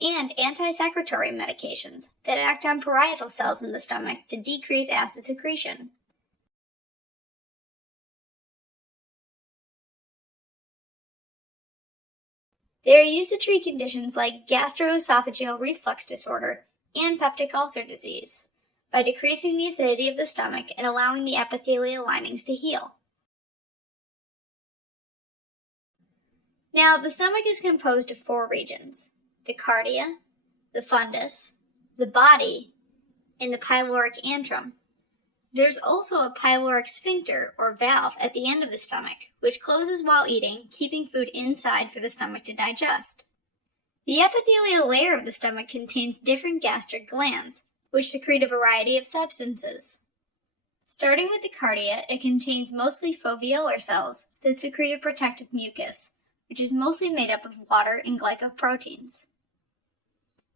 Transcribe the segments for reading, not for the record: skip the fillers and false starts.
and anti-secretory medications that act on parietal cells in the stomach to decrease acid secretion. They are used to treat conditions like gastroesophageal reflux disorder and peptic ulcer disease by decreasing the acidity of the stomach and allowing the epithelial linings to heal. Now, the stomach is composed of 4 regions: the cardia, the fundus, the body, and the pyloric antrum. There's also a pyloric sphincter, or valve, at the end of the stomach, which closes while eating, keeping food inside for the stomach to digest. The epithelial layer of the stomach contains different gastric glands, which secrete a variety of substances. Starting with the cardia, it contains mostly foveolar cells that secrete a protective mucus, which is mostly made up of water and glycoproteins.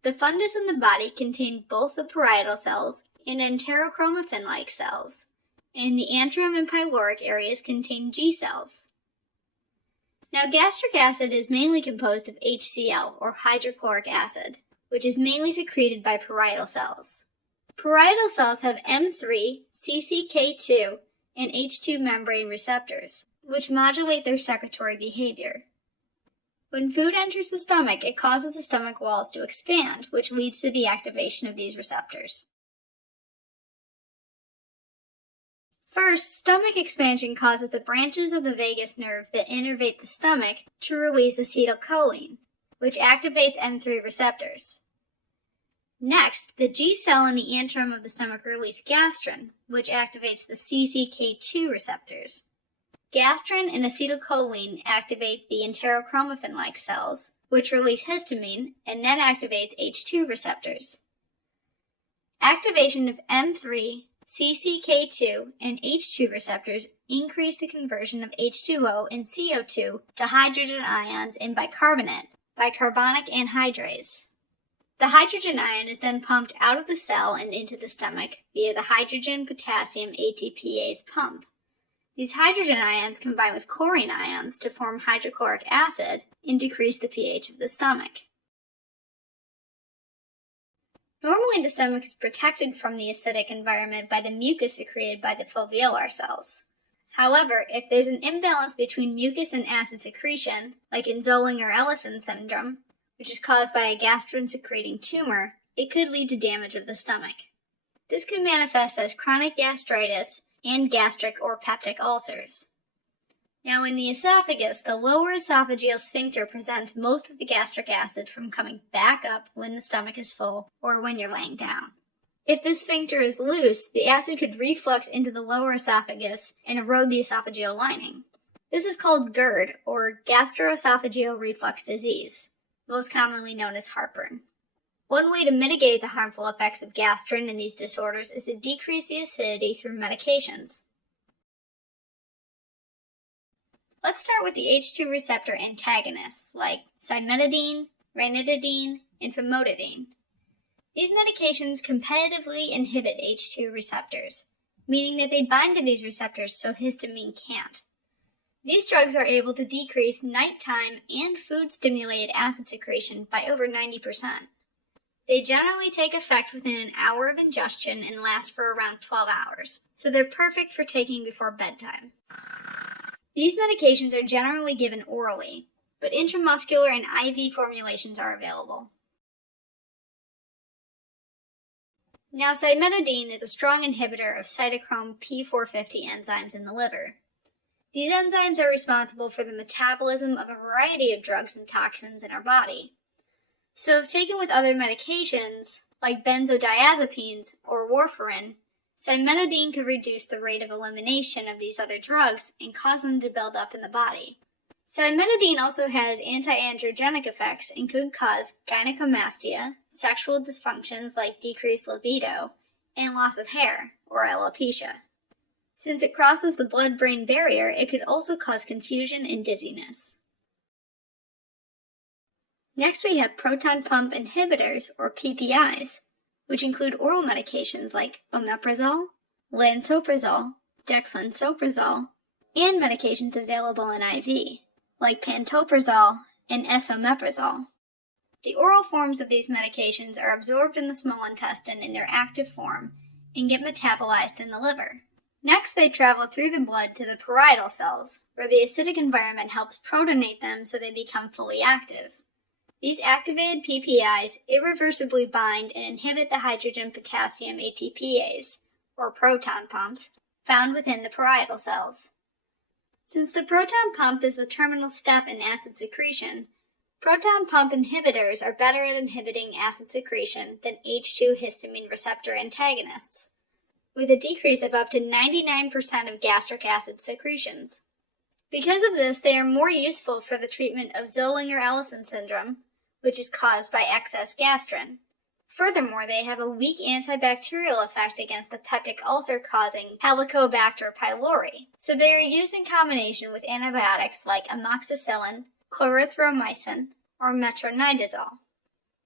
The fundus and the body contain both the parietal cells and enterochromaffin-like cells, and the antrum and pyloric areas contain G cells. Now, gastric acid is mainly composed of HCl, or hydrochloric acid, which is mainly secreted by parietal cells. Parietal cells have M3, CCK2, and H2 membrane receptors, which modulate their secretory behavior. When food enters the stomach, it causes the stomach walls to expand, which leads to the activation of these receptors. First, stomach expansion causes the branches of the vagus nerve that innervate the stomach to release acetylcholine, which activates M3 receptors. Next, the G cell in the antrum of the stomach release gastrin, which activates the CCK2 receptors. Gastrin and acetylcholine activate the enterochromaffin-like cells, which release histamine and then activates H2 receptors. Activation of M3, CCK2, and H2 receptors increase the conversion of H2O and CO2 to hydrogen ions and bicarbonate by carbonic anhydrase. The hydrogen ion is then pumped out of the cell and into the stomach via the hydrogen-potassium ATPase pump. These hydrogen ions combine with chlorine ions to form hydrochloric acid and decrease the pH of the stomach. Normally, the stomach is protected from the acidic environment by the mucus secreted by the foveolar cells. However, if there's an imbalance between mucus and acid secretion, like in Zolling or Ellison syndrome, which is caused by a gastrin-secreting tumor, it could lead to damage of the stomach. This could manifest as chronic gastritis and gastric or peptic ulcers. Now, in the esophagus, the lower esophageal sphincter prevents most of the gastric acid from coming back up when the stomach is full or when you're laying down. If this sphincter is loose, the acid could reflux into the lower esophagus and erode the esophageal lining. This is called GERD, or gastroesophageal reflux disease, most commonly known as heartburn. One way to mitigate the harmful effects of gastrin in these disorders is to decrease the acidity through medications. Let's start with the H2 receptor antagonists like cimetidine, ranitidine, and famotidine. These medications competitively inhibit H2 receptors, meaning that they bind to these receptors so histamine can't. These drugs are able to decrease nighttime and food-stimulated acid secretion by over 90%. They generally take effect within an hour of ingestion and last for around 12 hours, so they're perfect for taking before bedtime. These medications are generally given orally, but intramuscular and IV formulations are available. Now, cimetidine is a strong inhibitor of cytochrome P450 enzymes in the liver. These enzymes are responsible for the metabolism of a variety of drugs and toxins in our body. So if taken with other medications, like benzodiazepines or warfarin, cimetidine could reduce the rate of elimination of these other drugs and cause them to build up in the body. Cimetidine also has anti-androgenic effects and could cause gynecomastia, sexual dysfunctions like decreased libido, and loss of hair, or alopecia. Since it crosses the blood-brain barrier, it could also cause confusion and dizziness. Next, we have proton pump inhibitors, or PPIs, which include oral medications like omeprazole, lansoprazole, dexlansoprazole, and medications available in IV, like pantoprazole and esomeprazole. The oral forms of these medications are absorbed in the small intestine in their active form and get metabolized in the liver. Next, they travel through the blood to the parietal cells, where the acidic environment helps protonate them so they become fully active. These activated PPIs irreversibly bind and inhibit the hydrogen-potassium ATPase, or proton pumps, found within the parietal cells. Since the proton pump is the terminal step in acid secretion, proton pump inhibitors are better at inhibiting acid secretion than H2 histamine receptor antagonists, with a decrease of up to 99% of gastric acid secretions. Because of this, they are more useful for the treatment of Zollinger-Ellison syndrome, which is caused by excess gastrin. Furthermore, they have a weak antibacterial effect against the peptic ulcer-causing Helicobacter pylori, so they are used in combination with antibiotics like amoxicillin, clarithromycin, or metronidazole.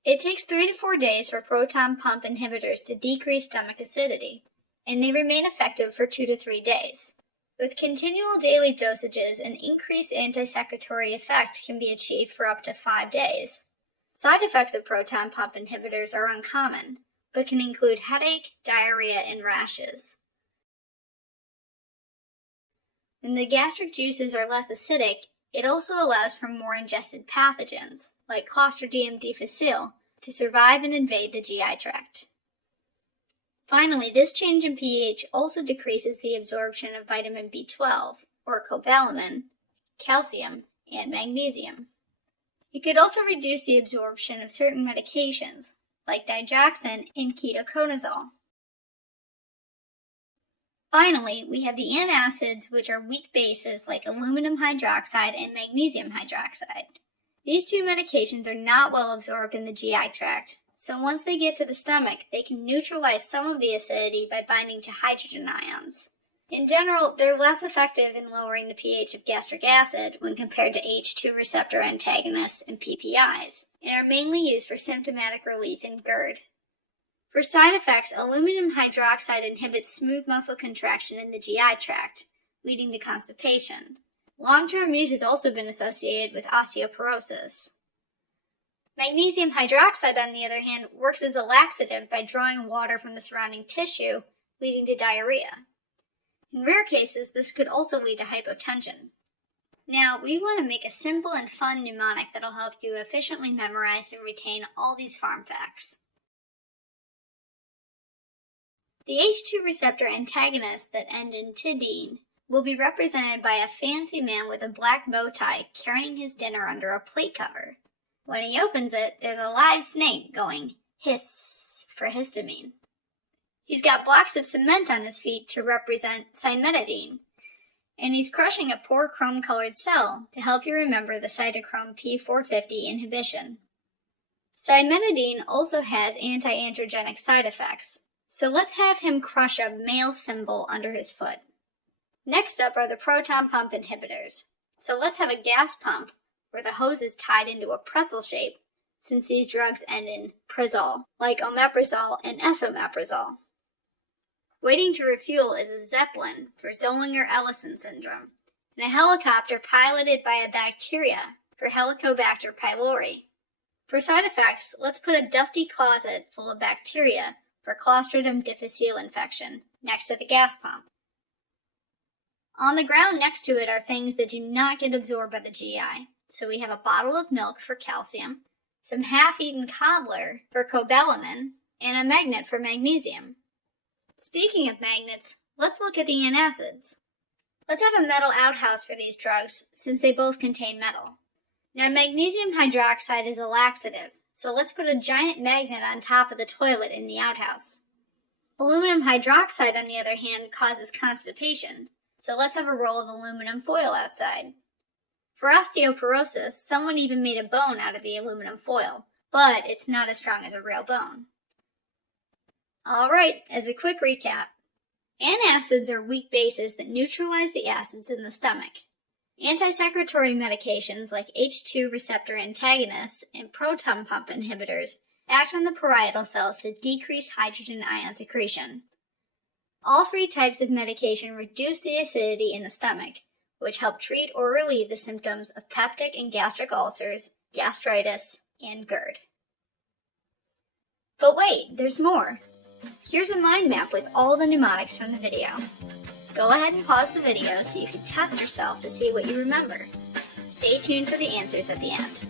It takes 3 to 4 days for proton pump inhibitors to decrease stomach acidity, and they remain effective for 2 to 3 days. With continual daily dosages, an increased anti-secretory effect can be achieved for up to 5 days. Side effects of proton pump inhibitors are uncommon, but can include headache, diarrhea, and rashes. When the gastric juices are less acidic, it also allows for more ingested pathogens, like Clostridium difficile, to survive and invade the GI tract. Finally, this change in pH also decreases the absorption of vitamin B12, or cobalamin, calcium, and magnesium. It could also reduce the absorption of certain medications, like digoxin and ketoconazole. Finally, we have the antacids, which are weak bases like aluminum hydroxide and magnesium hydroxide. These two medications are not well absorbed in the GI tract, so once they get to the stomach, they can neutralize some of the acidity by binding to hydrogen ions. In general, they're less effective in lowering the pH of gastric acid when compared to H2 receptor antagonists and PPIs, and are mainly used for symptomatic relief in GERD. For side effects, aluminum hydroxide inhibits smooth muscle contraction in the GI tract, leading to constipation. Long-term use has also been associated with osteoporosis. Magnesium hydroxide, on the other hand, works as a laxative by drawing water from the surrounding tissue, leading to diarrhea. In rare cases, this could also lead to hypotension. Now, we want to make a simple and fun mnemonic that'll help you efficiently memorize and retain all these farm facts. The H2 receptor antagonists that end in tidine will be represented by a fancy man with a black bow tie carrying his dinner under a plate cover. When he opens it, there's a live snake going hiss for histamine. He's got blocks of cement on his feet to represent cimetidine, and he's crushing a poor chrome-colored cell to help you remember the cytochrome P450 inhibition. Cimetidine also has anti-androgenic side effects, so let's have him crush a male symbol under his foot. Next up are the proton pump inhibitors, so let's have a gas pump where the hose is tied into a pretzel shape, since these drugs end in prizol, like omeprazole and esomeprazole. Waiting to refuel is a Zeppelin for Zollinger-Ellison syndrome, and a helicopter piloted by a bacteria for Helicobacter pylori. For side effects, let's put a dusty closet full of bacteria for Clostridium difficile infection next to the gas pump. On the ground next to it are things that do not get absorbed by the GI, so we have a bottle of milk for calcium, some half-eaten cobbler for cobalamin, and a magnet for magnesium. Speaking of magnets, let's look at the antacids. Let's have a metal outhouse for these drugs, since they both contain metal. Now, magnesium hydroxide is a laxative, so let's put a giant magnet on top of the toilet in the outhouse. Aluminum hydroxide, on the other hand, causes constipation, so let's have a roll of aluminum foil outside. For osteoporosis, someone even made a bone out of the aluminum foil, but it's not as strong as a real bone. Alright, as a quick recap, antacids are weak bases that neutralize the acids in the stomach. Anti-secretory medications like H2 receptor antagonists and proton pump inhibitors act on the parietal cells to decrease hydrogen ion secretion. All three types of medication reduce the acidity in the stomach, which help treat or relieve the symptoms of peptic and gastric ulcers, gastritis, and GERD. But wait, there's more. Here's a mind map with all the mnemonics from the video. Go ahead and pause the video so you can test yourself to see what you remember. Stay tuned for the answers at the end.